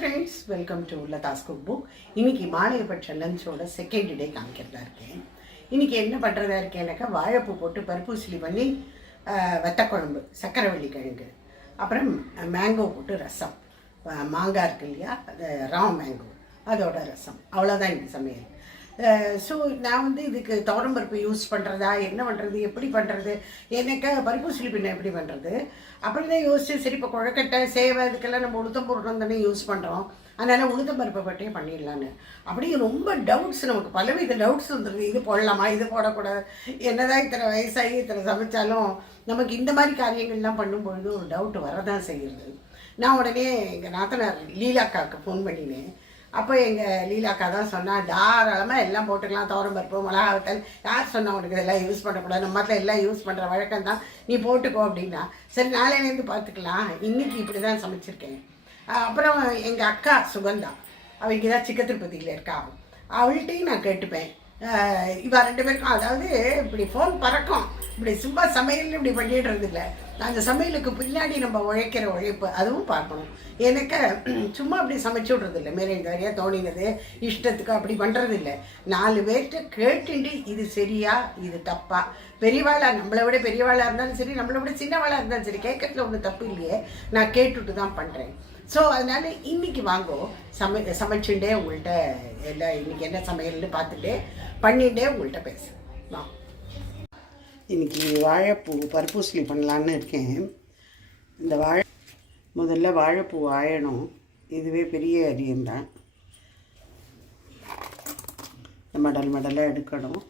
Friends, welcome to Latha's cook book. இன்றைக்கி மாலையப்பட்ச லஞ்சோட second day காமிக்கிறதா இருக்கேன். இன்றைக்கி என்ன பண்ணுறதா இருக்கேன்னாக்கா வாழைப்பூ போட்டு பருப்பூசலி பண்ணி வத்தக்குழம்பு, சக்கரவள்ளி கிழங்கு, அப்புறம் மேங்கோ போட்டு ரசம், மாங்காய் இருக்கு இல்லையா, அது ரா மேங்கோ, அதோட ரசம். அவ்வளோதான் இன்றைக்கி சமையல். ஸோ நான் இதுக்கு துவரம்பருப்பு யூஸ் பண்ணுறதா, என்ன பண்ணுறது, எப்படி பண்ணுறது, எனக்கு பருப்பூசலி பின்ன எப்படி பண்ணுறது அப்படி தான் யோசிச்சு, சரி இப்போ குழக்கட்டை சேவை இதுக்கெல்லாம் நம்ம உளுத்தம் பொருட்கள் தானே யூஸ் பண்ணுறோம், அதனால் உளுத்தம் பருப்பை பற்றியே பண்ணிடலான்னு. அப்படி ரொம்ப டவுட்ஸ், நமக்கு பலவித டவுட்ஸ் வந்துடுது. இது போடலாமா, இது போடக்கூடாது, என்னதான் இத்தனை வயசாகி இத்தனை சமைச்சாலும் நமக்கு இந்த மாதிரி காரியங்கள்லாம் பண்ணும்பொழுது ஒரு டவுட் வரதான் செய்கிறது. நான் உடனே எங்கள் நாத்தனார் லீலாக்காவுக்கு ஃபோன் பண்ணினேன். அப்போ எங்கள் லீலாக்கா தான் சொன்னால், தாராளமாக எல்லாம் போட்டுக்கலாம், துவரம்பருப்பு, மிளகாவத்தல், யார் சொன்னால் உனக்கு இதெல்லாம் யூஸ் பண்ணக்கூடாது, நம்ம மற்ற எல்லாம் யூஸ் பண்ணுற வழக்கம் தான், நீ போட்டுக்கோ அப்படின்னா. சரி, நாளையிலேருந்து பார்த்துக்கலாம், இன்றைக்கி இப்படி தான் சமைச்சிருக்கேன். அப்புறம் எங்கள் அக்கா சுகந்தா, அவங்க தான் சிக்க திருப்பதியில் இருக்கா, அவள்கிட்டையும் நான் கேட்டுப்பேன். இவா ரெண்டு பேருக்கும், அதாவது இப்படி ஃபோன் பறக்கும், இப்படி சும்மா சமையல் இப்படி பண்ணிடுறது இல்லை, அந்த சமையலுக்கு பின்னாடி நம்ம உழைக்கிற உழைப்பு அதுவும் பார்க்கணும். எனக்கு சும்மா அப்படி சமைச்சு விட்றது இல்லை, மேலே இந்த வரையாக தோணினது இஷ்டத்துக்கு அப்படி பண்ணுறது இல்லை. 4 பேர்கிட்ட கேட்டுண்டு இது சரியா இது தப்பா, பெரியவாளாக நம்மளை விட பெரியவாளாக இருந்தாலும் சரி, நம்மளை விட சின்னவாளாக இருந்தாலும் சரி, கேட்கறதுல ஒன்றும் தப்பு இல்லையே, நான் கேட்டுட்டு தான் பண்ணுறேன். ஸோ அதனால் இன்றைக்கி வாங்கோ சமைச்சுட்டே உங்கள்கிட்ட எல்லாம் இன்றைக்கி என்ன சமையல்னு பார்த்துட்டு பண்ணிகிட்டே உங்கள்கிட்ட பேசுகிறேன். இன்றைக்கி வாழைப்பூ பருப்பூசலி பண்ணலான்னு இருக்கேன். இந்த முதல்ல வாழைப்பூ ஆயணும், இதுவே பெரிய அரியம்தான். இந்த மடலாக எடுக்கணும்,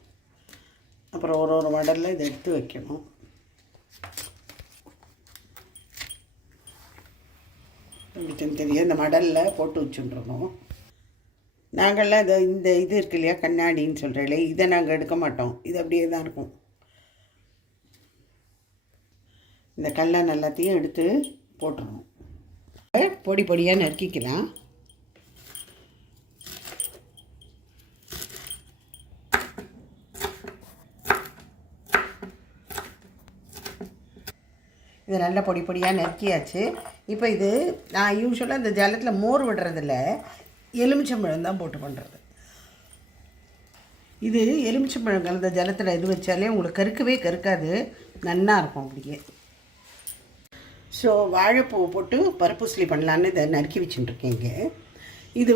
அப்புறம் ஒரு மடலில் இதை எடுத்து வைக்கணும். தெரியும், இந்த மடலில் போட்டு வச்சுட்டுருக்கோம். நாங்கள்லாம் இந்த இது இருக்கு இல்லையா, கண்ணாடின்னு சொல்கிறீங்களே, இதை நாங்கள் எடுக்க மாட்டோம், இது அப்படியே தான் இருக்கும். இந்த கல்லை எல்லாத்தையும் எடுத்து போட்டுருவோம். பொடி பொடியாக நறுக்கிக்கலாம். இது நல்ல பொடி பொடியாக நறுக்கியாச்சு. இப்போ இது நான் யூஸ்வலாக இந்த ஜலத்தில் மோர் விடுறதில்ல, எலுமிச்சம்பழம் தான் போட்டு பண்ணுறது. இது எலுமிச்சம்பழம் கலந்த ஜலத்தில் இது வச்சாலே உங்களுக்கு கருக்காது, நன்னா இருக்கும் அப்படியே. ஸோ வாழைப்பூ போட்டு பருப்பூசலி பண்ணலான்னு இதை நறுக்கி வச்சுட்டுருக்கேங்க. இது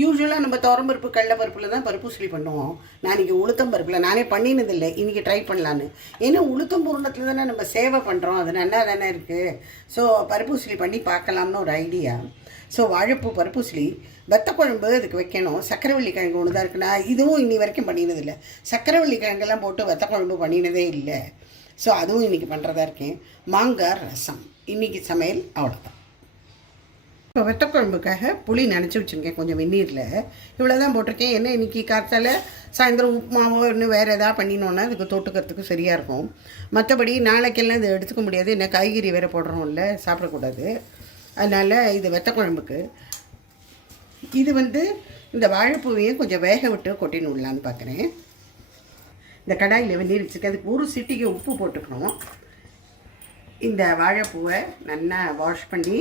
யூஸ்வலாக நம்ம துவரம்பருப்பு கடலைப்பருப்பில் தான் பருப்பூசலி பண்ணுவோம். நான் இன்றைக்கி உளுத்தம் பருப்பில் நானே பண்ணினதில்லை, இன்றைக்கி ட்ரை பண்ணலான்னு. ஏன்னா உளுத்தம் பூரணத்தில் தானே நம்ம சேவை பண்ணுறோம், அது நல்லா தானே இருக்குது. ஸோ பருப்பூசலி பண்ணி பார்க்கலாம்னு ஒரு ஐடியா. ஸோ வாழைப்பூ பருப்பூசலி, வத்தக்குழம்பு அதுக்கு வைக்கணும். சக்கரவள்ளி கிழங்கு ஒன்று தான் இருக்குன்னா, இதுவும் இன்னி வரைக்கும் பண்ணினதில்லை. சக்கரவள்ளி கிழங்கெல்லாம் போட்டு வத்தக்குழம்பு பண்ணினதே இல்லை. ஸோ அதுவும் இன்றைக்கி பண்ணுறதா இருக்கேன். மாங்காய் ரசம், இன்றைக்கி சமையல் அவ்வளோதான். இப்போ வத்தக்குழம்புக்காக புளி நினச்சி வச்சுருக்கேன் கொஞ்சம் வெந்நீரில், இவ்வளோ தான் போட்டிருக்கேன். என்ன இன்றைக்கி காத்தால் சாயந்தரம் உப்புமாவோ இன்னும் வேறு எதாவது பண்ணினோன்னா அதுக்கு தொட்டுக்கிறதுக்கு சரியாக இருக்கும். மற்றபடி நாளைக்கெல்லாம் இது எடுத்துக்க முடியாது, என்ன காய்கறி வேறு போடுறோம்ல, சாப்பிடக்கூடாது. அதனால் இது வத்தக்குழம்புக்கு. இது இந்த வாழைப்பூவையும் கொஞ்சம் வேக விட்டு கொட்டின்னு விடலான்னு பார்க்குறேன். இந்த கடாயில் வெந்நீர் வச்சுருக்கு, அதுக்கு ஒரு சிட்டிக்கு உப்பு போட்டுக்கணும். இந்த வாழைப்பூவை நல்லா வாஷ் பண்ணி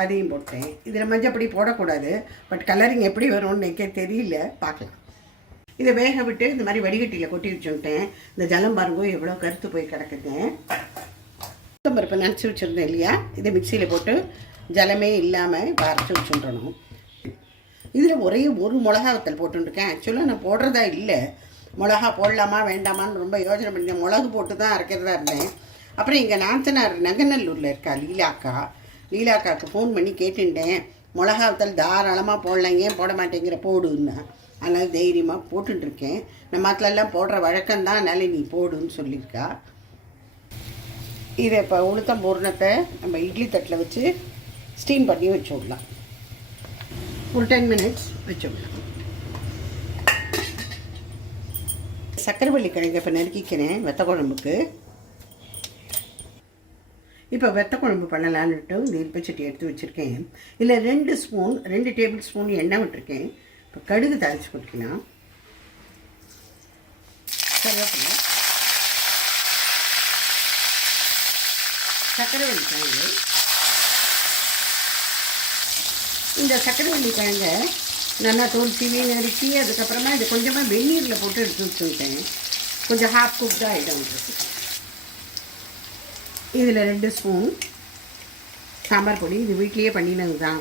அதையும் போட்டேன். இதில் மஞ்சப்பொடி போடக்கூடாது, பட் கலரிங் எப்படி வரும்னு எனக்கே தெரியல, பார்க்கலாம். இதை வேக விட்டு இந்த மாதிரி வடிகட்டியில் கொட்டி வச்சுட்டேன். இந்த ஜலம் பாருங்கோ எவ்வளோ கருத்து போய் கிடக்குது. பருப்பை நினச்சி வச்சுருந்தேன் இல்லையா, இதை மிக்சியில் போட்டு ஜலமே இல்லாமல் அரைச்சி வச்சுட்டுறணும். இதில் ஒரு மிளகா வத்தல் போட்டுருக்கேன். ஆக்சுவலாக நான் போடுறதா இல்லை, மிளகா போடலாமா வேண்டாமான்னு ரொம்ப யோசனை பண்ணிட்டேன். மிளகு போட்டு தான் அரைக்கிறதா இருந்தேன். அப்புறம் எங்கள் நாத்தனார் நங்கநல்லூரில் இருக்கா லீலாக்காவுக்கு ஃபோன் பண்ணி கேட்டுட்டேன், மிளகா வத்தல் தாராளமாக போடலாம், ஏன் போட மாட்டேங்கிற போடுன்னா. அதனால் தைரியமாக போட்டுருக்கேன். நம்ம மாத்திலெல்லாம் போடுற வழக்கம்தான், அதனால் நீ போடுன்னு சொல்லியிருக்கா. இதை இப்போ உளுத்தம் பூரணத்தை நம்ம இட்லி தட்டில் வச்சு ஸ்டீம் பண்ணி வச்சு விடலாம். ஒரு 10 மினிட்ஸ் வச்சு விடலாம். சக்கரவள்ளி கிழங்கு இப்போ நறுக்கிக்கிறேன் வத்தக்குழம்புக்கு. இப்போ வத்தக்குழம்பு பண்ணலான்ட்டு இந்த இருப்பச்சட்டி எடுத்து வச்சுருக்கேன். இதில் 2 டேபிள் ஸ்பூன் எண்ணெய் விட்டுருக்கேன். இப்போ கடுகு தாளித்து போட்டுக்கலாம். கருவேப்பிலை, சக்கரவள்ளி கிழங்கு, இந்த சக்கரவள்ளி கிழங்கை நல்லா தோல் சீவி நறுக்கி அதுக்கப்புறமா இது கொஞ்சமாக வெந்நீரில் போட்டு எடுத்து வச்சுக்கிட்டேன். கொஞ்சம் ஹாஃப் குக்டாக ஆகிடும். இதில் 2 ஸ்பூன் சாம்பார் பொடி. இது வீட்லேயே பண்ணினது தான்.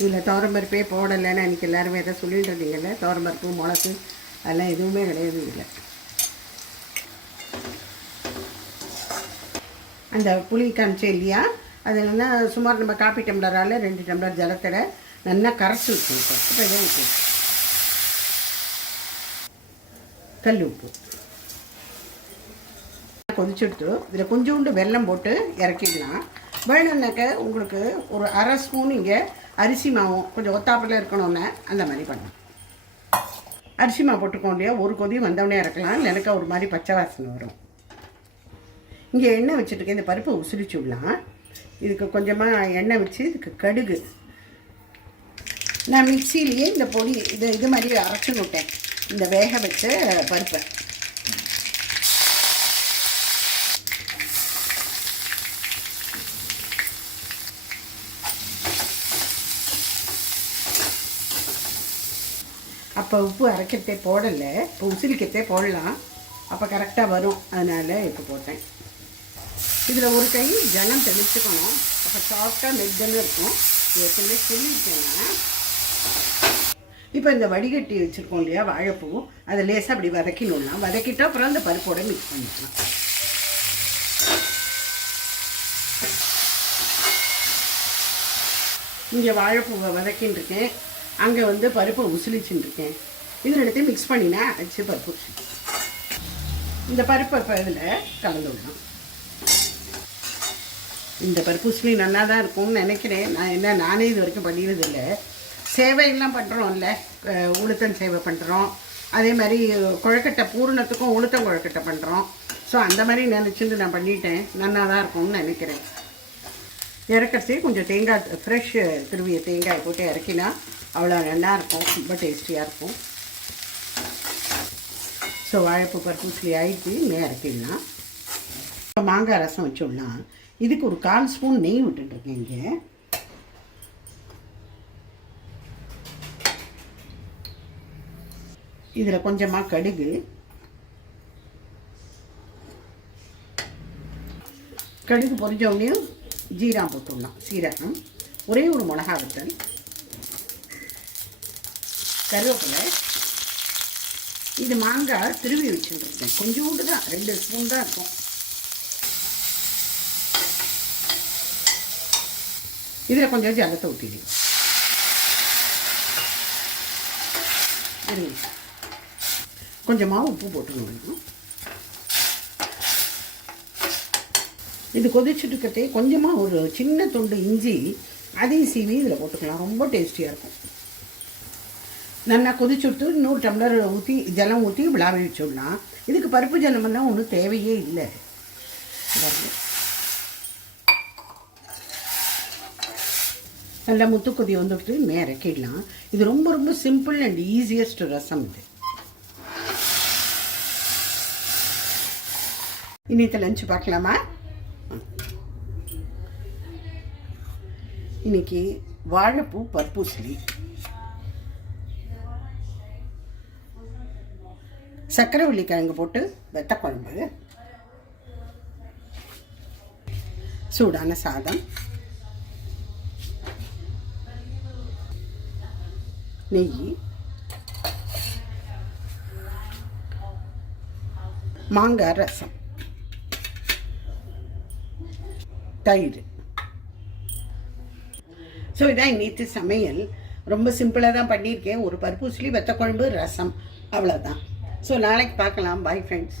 இதில் துவரம்பருப்பே போடலைன்னு அன்றைக்கி எல்லாருமே எதாவது சொல்லிட்டு இருந்தீங்கல்ல. துவரம்பருப்பு மிளகு அதெல்லாம் எதுவுமே கிடையாது இதில். அந்த புளி காமிச்சே இல்லையா, அது என்ன சுமார் நம்ம காப்பி டம்ளரால் 2 டம்ளர் ஜலத்தடை நல்லா கரைச்சி வச்சுருக்கோம். இப்போ இதை உப்பு, கல் உப்பு கொதிச்சுடுத்து இதில் கொஞ்சோண்டு வெல்லம் போட்டு இறக்கிடலாம். வேணும்னாக்க உங்களுக்கு ஒரு அரை ஸ்பூன் இங்கே அரிசி மாவும் கொஞ்சம் ஒத்தாப்பில் இருக்கணும்னு அந்த மாதிரி பண்ணலாம். அரிசி மாவு போட்டுக்கோ இல்லையா, ஒரு கொதி வந்தவொடனே இறக்கலாம். இல்லைனாக்கா ஒரு மாதிரி பச்சை வாசனை வரும். இங்கே எண்ணெய் வச்சுட்டுருக்கேன். இந்த பருப்பை உசுரிச்சு விடலாம். இதுக்கு கொஞ்சமாக எண்ணெய் வச்சு இதுக்கு கடுகு நான் மிக்சியிலேயே இந்த பொடி இது மாதிரி அரைச்சி விட்டேன். இந்த வேக வச்ச பருப்பை அப்போ உப்பு அரைக்கிறதே போடலை, இப்போ உசிரிக்கிறதே போடலாம். அப்போ கரெக்டாக வரும். அதனால் இப்போ போட்டேன். இதில் ஒரு கை ஜலம் தெளிச்சுக்கணும். அப்போ சாஃப்டாக மெத்தன்னு இருக்கும். ஏற்கனவே சொல்லியிருக்கேன். இப்போ இந்த வடிகட்டி வச்சுருக்கோம் இல்லையா வாழைப்பூ, அதை லேசாக அப்படி வதக்கிடலாம். வதக்கிட்டு அப்புறம் அந்த பருப்போட மிக்ஸ் பண்ணிக்கலாம். இங்கே வாழைப்பூவை வதக்கின்னு இருக்கேன், அங்கே வந்து பருப்பை உசிலிச்சுன்னு இருக்கேன். இதில் எடுத்து மிக்ஸ் பண்ணினா அச்சு பருப்பு. இந்த பருப்பை இப்போ இதில் கலந்து விடலாம். இந்த பருப்பு உசிலி நல்லா தான் இருக்கும்னு நினைக்கிறேன். நானே இது வரைக்கும் பண்ணிடுறதில்லை. சேவையெல்லாம் பண்ணுறோம்ல, உளுத்தன் சேவை பண்ணுறோம். அதே மாதிரி குழக்கட்டை பூரணத்துக்கும் உளுத்தம் குழக்கட்டை பண்ணுறோம். ஸோ அந்த மாதிரி நினச்சிட்டு நான் பண்ணிட்டேன். நல்லா தான் இருக்கும்னு நினைக்கிறேன். இறக்கறதே கொஞ்சம் தேங்காய் ஃப்ரெஷ் திருவிய தேங்காய் போட்டு இறக்கினா அவ்வளோ நல்லாயிருக்கும். ரொம்ப டேஸ்டியாக இருக்கும். ஸோ வாழைப்பூ பருப்பு உசிலி ஆகிட்டு இறக்கிடலாம். இப்போ மாங்காய் ரசம் வச்சுடலாம். இதுக்கு ஒரு 1/4 ஸ்பூன் நெய் விட்டுட்டுருக்கேன். இங்கே இதில் கொஞ்சமாக கடுகு பொரிஞ்சவுடனே ஜீரகம் போட்டுடலாம். சீரகம், ஒரே ஒரு மிளகா வத்தல், கருவேப்பிலை. இது மாங்காய் திருவி வச்சுருக்கேன். கொஞ்சோண்டு தான், 2 ஸ்பூன் தான் இருக்கும். இதில் கொஞ்சம் ஜலத்தை ஊற்றிடுவோம். கொஞ்சமாக உப்பு போட்டுக்கணும். இது கொதிச்சுட்டு இருக்கிறதே கொஞ்சமாக ஒரு சின்ன துண்டு இஞ்சி அதையும் சீவி இதில் போட்டுக்கலாம். ரொம்ப டேஸ்டியாக இருக்கும். நல்லா கொதிச்சுட்டு 100 டம்ளர் ஊற்றி ஜலம் ஊற்றி விளாவி வச்சுடலாம். இதுக்கு பருப்பு ஜலமெல்லாம் ஒன்றும் தேவையே இல்லை. நல்லா முத்துக்கொதி வந்துட்டு இறக்கிடலாம். இது ரொம்ப ரொம்ப சிம்பிள் அண்ட் ஈஸியஸ்ட் ரசம். இது இன்னைக்கு லஞ்ச் பார்க்கலாமா? இன்னைக்கு வாழைப்பூ பருப்பு உசிலி, சக்கரவள்ளி கிழங்கு போட்டு வெத்த குழம்பு, சூடான சாதம், நெய், மாங்காய் ரசம், தயிர். ஸோ இதான் இன்னைக்கு சமையல். ரொம்ப சிம்பிளாக தான் பண்ணியிருக்கேன். ஒரு பருப்பு உசிலி, வெத்த குழம்பு, ரசம், அவ்வளோதான். ஸோ நாளைக்கு பார்க்கலாம். Bye friends.